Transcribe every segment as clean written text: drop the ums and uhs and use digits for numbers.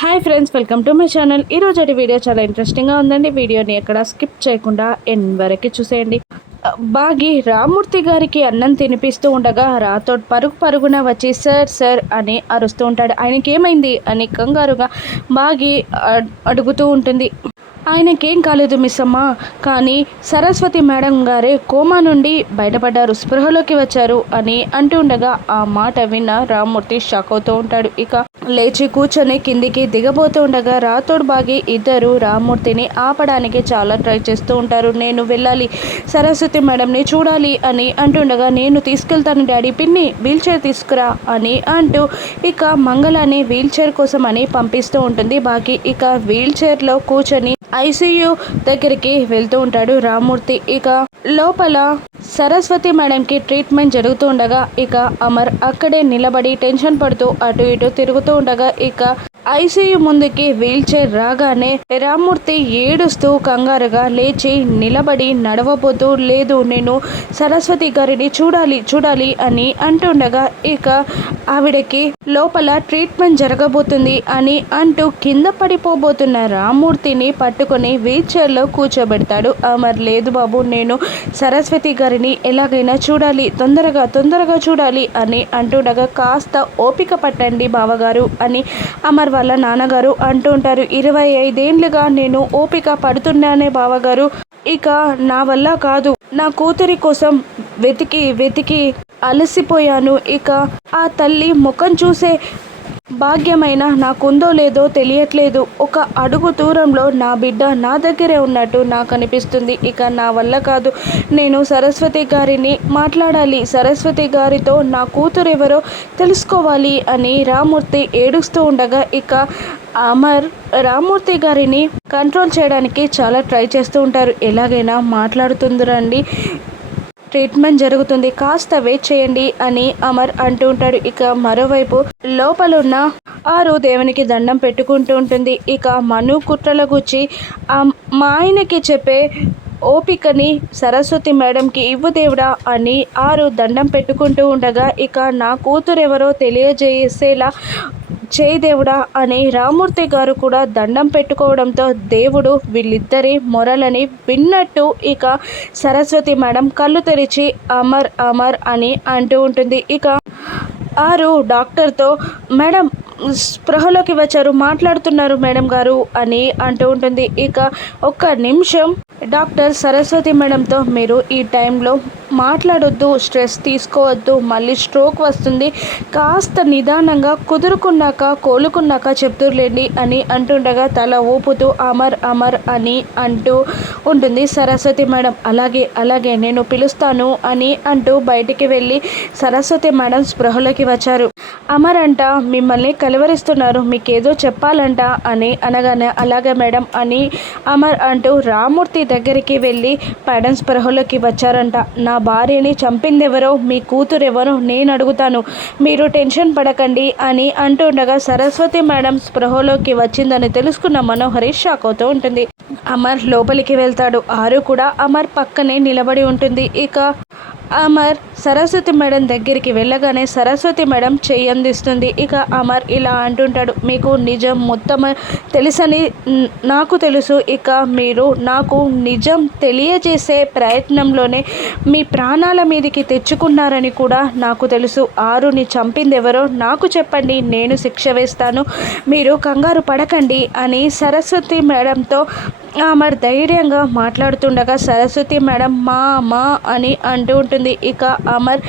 Hi friends, welcome to my channel. ఈరోజు video చాలా ఇంట్రెస్టింగ్గా ఉందండి. వీడియోని ఎక్కడ స్కిప్ చేయకుండా ఎండ్ వరకు చూసేయండి. బాగి రామూర్తి గారికి అన్నం తినిపిస్తూ ఉండగా రాథోడ్ పరుగున వచ్చి సార్ సార్ అని అరుస్తూ ఉంటాడు. ఆయనకి ఏమైంది అని కంగారుగా బాగి అడుగుతూ ఉంటుంది. ఆయనకేం కాలేదు మిస్ అమ్మ, కానీ సరస్వతి మేడం గారే కోమా నుండి బయటపడ్డారు, స్పృహలోకి వచ్చారు అని అంటూ ఉండగా ఆ మాట విన్న రామ్మూర్తి షాక్ అవుతూ ఉంటాడు. ఇక లేచి కూర్చొని కిందికి దిగబోతూ ఉండగా రాథోడ్ బాగి ఇద్దరు రామ్మూర్తిని ఆపడానికి చాలా ట్రై చేస్తూ ఉంటారు. నేను వెళ్ళాలి, సరస్వతి మేడంని చూడాలి అని అంటుండగా నేను తీసుకెళ్తాను డాడీ, పిన్ని వీల్ చైర్ తీసుకురా అని అంటూ ఇక మంగళాన్ని వీల్ చైర్ కోసం అని పంపిస్తూ ఉంటుంది బాగి. ఇక వీల్ చైర్లో కూర్చొని ఐసీయూ దగ్గరికి వెళ్తూ ఉంటాడు రామ్మూర్తి. ఇక లోపల సరస్వతి మేడంకి ట్రీట్మెంట్ జరుగుతూ ఉండగా ఇక అమర్ అక్కడే నిలబడి టెన్షన్ పడుతూ అటు ఇటు తిరుగుతూ ఉండగా ఇక ఐసీయూ ముందుకి వీల్ చైర్ రాగానే రామ్మూర్తి ఏడుస్తూ కంగారుగా లేచి నిలబడి నడవబోతూ లేదు, నేను సరస్వతి గారిని చూడాలి అని అంటుండగా ఇక ఆవిడకి లోపల ట్రీట్మెంట్ జరగబోతుంది అని అంటూ కింద పడిపోబోతున్న రామ్మూర్తిని పట్టుకొని వీల్ చైర్లో కూర్చోబెడతాడు అమర్. లేదు బాబు, నేను సరస్వతి గారిని ఎలాగైనా చూడాలి, తొందరగా చూడాలి అని అంటుండగా కాస్త ఓపిక పట్టండి బావగారు అని అమర్ వాళ్ళ నాన్నగారు అంటూ ఉంటారు. 25 ఏళ్ళుగా నేను ఓపిక పడుతున్నానే బావగారు, ఇక నా వల్ల కాదు, నా కూతురి కోసం వెతికి అలసిపోయాను, ఇక ఆ తల్లి ముఖం చూసే భాగ్యమైన నాకుందో లేదో తెలియట్లేదు, ఒక అడుగు దూరంలో నా బిడ్డ నా దగ్గరే ఉన్నట్టు నాకు అనిపిస్తుంది, ఇక నా వల్ల కాదు, నేను సరస్వతి గారిని మాట్లాడాలి, సరస్వతి గారితో నా కూతురు ఎవరో తెలుసుకోవాలి అని రామ్మూర్తి ఏడుస్తూ ఉండగా ఇక అమర్ రామ్మూర్తి గారిని కంట్రోల్ చేయడానికి చాలా ట్రై చేస్తూ ఉంటారు. ఎలాగైనా మాట్లాడుతుందిరండి, ట్రీట్మెంట్ జరుగుతుంది, కాస్త వెయిట్ చేయండి అని అమర్ అంటూ ఉంటాడు. ఇక మరోవైపు లోపలున్న ఆరు దేవునికి దండం పెట్టుకుంటూ ఉంటుంది. ఇక మను కుట్రల గుచ్చి మా ఆయనకి చెప్పే ఓపికని సరస్వతి మేడంకి ఇవ్వు దేవుడా అని ఆరు దండం పెట్టుకుంటూ ఉండగా ఇక నా కూతురు ఎవరో తెలియజేసేలా చేయి దేవుడా అని రామ్మూర్తి గారు కూడా దండం పెట్టుకోవడంతో దేవుడు వీళ్ళిద్దరి మొరలని విన్నట్టు ఇక సరస్వతి మేడం కళ్ళు తెరిచి అమర్ అని అంటూ ఉంటుంది. ఇక ఆరు డాక్టర్తో మేడం స్పృహలోకి వచ్చారు, మాట్లాడుతున్నారు మేడం గారు అని అంటూ ఉంటుంది. ఇక ఒక్క నిమిషం డాక్టర్ సరస్వతి మేడంతో మీరు ఈ టైంలో మాట్లాడొద్దు, స్ట్రెస్ తీసుకోవద్దు, మళ్ళీ స్ట్రోక్ వస్తుంది, కాస్త నిదానంగా కోలుకున్నాక చెప్తుర్లేండి అని అంటుండగా తల ఊపుతూ అమర్ అని అంటూ ఉంటుంది సరస్వతి మేడం. అలాగే నేను పిలుస్తాను అని అంటూ బయటికి వెళ్ళి సరస్వతి మేడం స్పృహలోకి వచ్చారు. అమర్ అంట మిమ్మల్ని కలవరిస్తున్నారు, మీకేదో చెప్పాలంట అని అనగానే అలాగే మేడం అని అమర్ అంటూ రామ్మూర్తి దగ్గరికి వెళ్ళి మేడం స్పృహలోకి వచ్చారంట, నా భార్యని చంపిందెవరో మీ కూతురెవరో నేను అడుగుతాను, మీరు టెన్షన్ పడకండి అని అంటుండగా సరస్వతి మేడం స్పృహలోకి వచ్చిందని తెలుసుకున్న మనోహరి షాక్ అవుతూ ఉంటుంది. అమర్ లోపలికి వెళ్తాడు. ఆరు కూడా అమర్ పక్కనే నిలబడి ఉంటుంది. ఇక అమర్ సరస్వతి మేడం దగ్గరికి వెళ్ళగానే సరస్వతి మేడం చెయ్యి అందిస్తుంది. ఇక అమర్ ఇలా అంటుంటాడు, మీకు నిజం మొత్తం తెలుసని నాకు తెలుసు, ఇక మీరు నాకు నిజం తెలియజేసే ప్రయత్నంలోనే మీ ప్రాణాల మీదకి తెచ్చుకున్నారని కూడా నాకు తెలుసు, ఆరుని చంపింది ఎవరో నాకు చెప్పండి, నేను శిక్ష వేస్తాను, మీరు కంగారు పడకండి అని సరస్వతి మేడంతో అమర్ ధైర్యంగా మాట్లాడుతుండగా సరస్వతి మేడం మా అని అంటూ ఉంటుంది. ఇక అమర్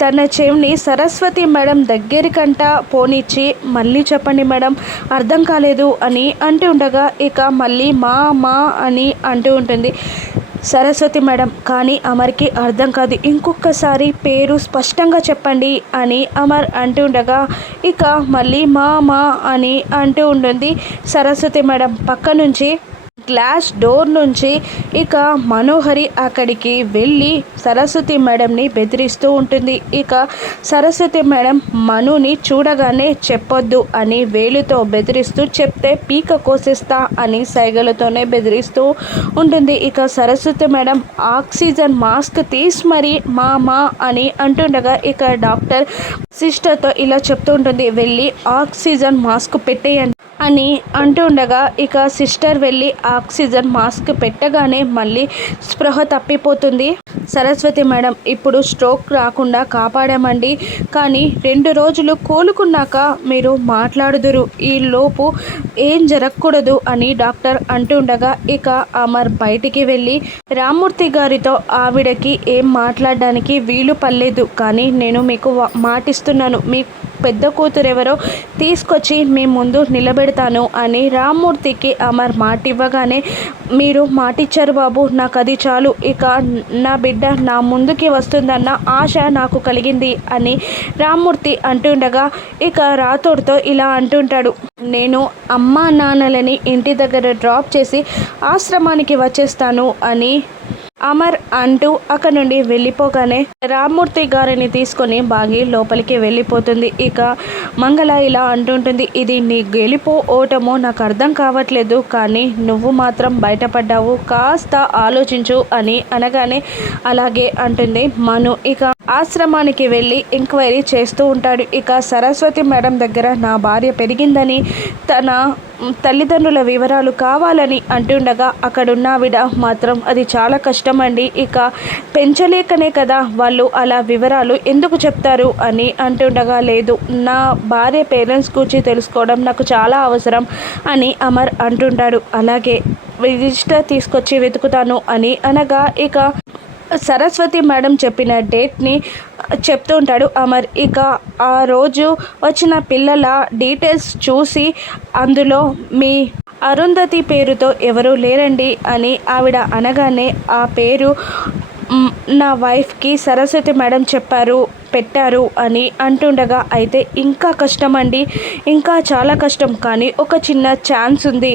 తన చెవిని సరస్వతి మేడం దగ్గరికంట పోనిచ్చి మళ్ళీ చెప్పండి మేడం, అర్థం కాలేదు అని అంటూ ఉండగా ఇక మళ్ళీ మా అని అంటూ ఉంటుంది సరస్వతి మేడం. కానీ అమర్కి అర్థం కాదు, ఇంకొకసారి పేరు స్పష్టంగా చెప్పండి అని అమర్ అంటూ ఉండగా ఇక మళ్ళీ మా అని అంటూ ఉంటుంది సరస్వతి మేడం. పక్క నుంచి గ్లాస్ డోర్ నుంచి ఇక మనోహరి అక్కడికి వెళ్ళి సరస్వతి మేడంని బెదిరిస్తూ ఉంటుంది. ఇక సరస్వతి మేడం మనుని చూడగానే చెప్పొద్దు అని వేలుతో బెదిరిస్తూ, చెప్తే పీక కోసిస్తా అని సైగలతోనే బెదిరిస్తూ ఉంటుంది. ఇక సరస్వతి మేడం ఆక్సిజన్ మాస్క్ తీసి మరి మా అని అంటుండగా ఇక డాక్టర్ సిస్టర్తో ఇలా చెప్తూ ఉంటుంది, వెళ్ళి ఆక్సిజన్ మాస్క్ పెట్టేయండి అని అంటూ ఉండగా ఇక సిస్టర్ వెళ్ళి ఆక్సిజన్ మాస్క్ పెట్టగానే మళ్ళీ స్పృహ తప్పిపోతుంది. సరస్వతి మేడం, ఇప్పుడు స్ట్రోక్ రాకుండా కాపాడామండి, కానీ 2 రోజులు కోలుకున్నాక మీరు మాట్లాడుదురు, ఈ లోపు ఏం జరగకూడదు అని డాక్టర్ అంటుండగా ఇక అమర్ బయటికి వెళ్ళి రామ్మూర్తి గారితో ఆవిడకి ఏం మాట్లాడడానికి వీలు పర్లేదు, కానీ నేను మీకు మాటిస్తున్నాను, మీ పెద్ద కూతురు ఎవరో తీసుకొచ్చి మీ ముందు నిలబెడతాను అని రామ్మూర్తికి అమర్ మాటివ్వగానే, మీరు మాటిచ్చారు బాబు, నాకు అది చాలు, ఇక నా బిడ్డ నా ముందుకి వస్తుందన్న ఆశ నాకు కలిగింది అని రామ్మూర్తి అంటుండగా ఇక రాథోడ్తో ఇలా అంటుంటాడు, నేను అమ్మా నాన్నలని ఇంటి దగ్గర డ్రాప్ చేసి ఆశ్రమానికి వచ్చేస్తాను అని అమర్ అంటూ అక్కడి నుండి వెళ్ళిపోగానే రామ్మూర్తి గారిని తీసుకొని బాగి లోపలికి వెళ్ళిపోతుంది. ఇక మంగళ ఇలా అంటుంటుంది, ఇది నీ గెలుపో ఓటమో నాకు అర్థం కావట్లేదు, కానీ నువ్వు మాత్రం బయటపడ్డావు, కాస్త ఆలోచించు అని అనగానే అలాగే అంటుంది మను. ఇక ఆశ్రమానికి వెళ్ళి ఎంక్వైరీ చేస్తూ ఉంటాడు. ఇక సరస్వతి మేడం దగ్గర నా భార్య పెరిగిందని, తన తల్లిదండ్రుల వివరాలు కావాలని అంటుండగా అక్కడున్న ఆవిడ మాత్రం అది చాలా కష్టం అండి, ఇక పెంచలేకనే కదా వాళ్ళు అలా వివరాలు ఎందుకు చెప్తారు అని అంటుండగా, లేదు, నా భార్య పేరెంట్స్ గురించి తెలుసుకోవడం నాకు చాలా అవసరం అని అమర్ అంటుంటాడు. అలాగే రిజిస్టర్ తీసుకొచ్చి వెతుకుతాను అని అనగా ఇక సరస్వతి మేడం చెప్పిన డేట్ని చెప్తూ ఉంటాడు అమర్. ఇక ఆ రోజు వచ్చిన పిల్లల డీటెయిల్స్ చూసి అందులో మీ అరుంధతి పేరుతో ఎవరూ లేరండి అని ఆవిడ అనగానే, ఆ పేరు నా వైఫ్కి సరస్వతి మేడం పెట్టారు అని అంటుండగా, అయితే ఇంకా కష్టం అండి, ఇంకా చాలా కష్టం, కానీ ఒక చిన్న ఛాన్స్ ఉంది,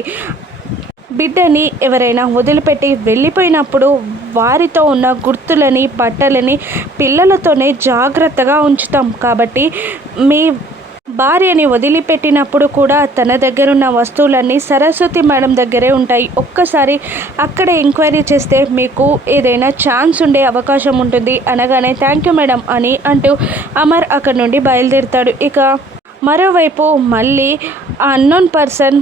బిడ్డని ఎవరైనా వదిలిపెట్టి వెళ్ళిపోయినప్పుడు వారితో ఉన్న గుర్తులని బట్టలని పిల్లలతోనే జాగ్రత్తగా ఉంచుతాం, కాబట్టి మీ భార్యని వదిలిపెట్టినప్పుడు కూడా తన దగ్గరున్న వస్తువులన్నీ సరస్వతి మేడం దగ్గరే ఉంటాయి, ఒక్కసారి అక్కడే ఎంక్వైరీ చేస్తే మీకు ఏదైనా ఛాన్స్ ఉండే అవకాశం ఉంటుంది అనగానే, థ్యాంక్ యూ మేడం అని అంటూ అమర్ అక్కడి నుండి బయలుదేరుతాడు. ఇక మరోవైపు మళ్ళీ ఆ అన్నోన్ పర్సన్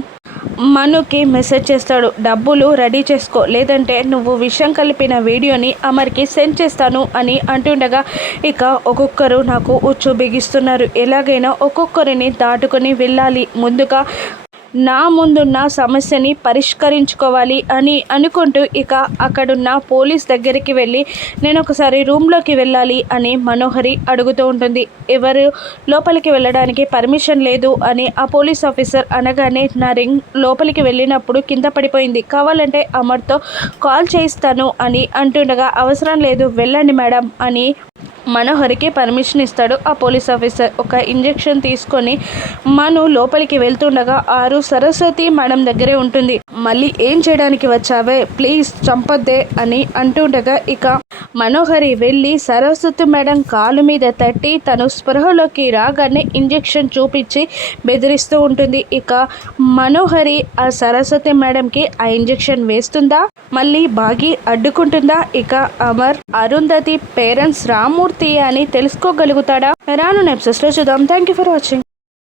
మనుకి మెసేజ్ చేస్తాడు, డబ్బులు రెడీ చేసుకో, లేదంటే నువ్వు విషం కలిపిన వీడియోని అమర్కి సెండ్ చేస్తాను అని అంటుండగా ఇక ఒక్కొక్కరు నాకు ఉచ్చు బిగిస్తున్నారు, ఎలాగైనా ఒక్కొక్కరిని దాటుకొని వెళ్ళాలి, ముందుగా నా ముందున్న సమస్యని పరిష్కరించుకోవాలి అని అనుకుంటూ ఇక అక్కడున్న పోలీస్ దగ్గరికి వెళ్ళి నేను ఒకసారి రూమ్లోకి వెళ్ళాలి అని మనోహరి అడుగుతూ ఉంటుంది. ఎవరు లోపలికి వెళ్ళడానికి పర్మిషన్ లేదు అని ఆ పోలీస్ ఆఫీసర్ అనగానే, నా రింగ్ లోపలికి వెళ్ళినప్పుడు కింద పడిపోయింది, కావాలంటే అమర్తో కాల్ చేయిస్తాను అని అంటుండగా, అవసరం లేదు, వెళ్ళండి మేడం అని మనోహరికి పర్మిషన్ ఇస్తాడు ఆ పోలీస్ ఆఫీసర్. ఒక ఇంజెక్షన్ తీసుకొని మను లోపలికి వెళ్తుండగా ఆరు సరస్వతి మేడం దగ్గరే ఉంటుంది. మళ్ళీ ఏం చేయడానికి వచ్చావే, ప్లీజ్ చంపొద్దే అని అంటుండగా ఇక మనోహరి వెళ్ళి సరస్వతి మేడం కాలు మీద తట్టి తను స్పృహలోకి రాగానే ఇంజెక్షన్ చూపించి బెదిరిస్తూ ఉంటుంది. ఇక మనోహరి ఆ సరస్వతి మేడంకి ఆ ఇంజెక్షన్ వేస్తుందా, మళ్ళీ బాగి అడ్డుకుంటుందా, ఇక అమర్ అరుంధతి పేరెంట్స్ రామ్మూర్తి అని తెలుసుకోగలుగుతాడా? రాను ఎపిసోడ్స్లో చూద్దాం. Thank you for watching.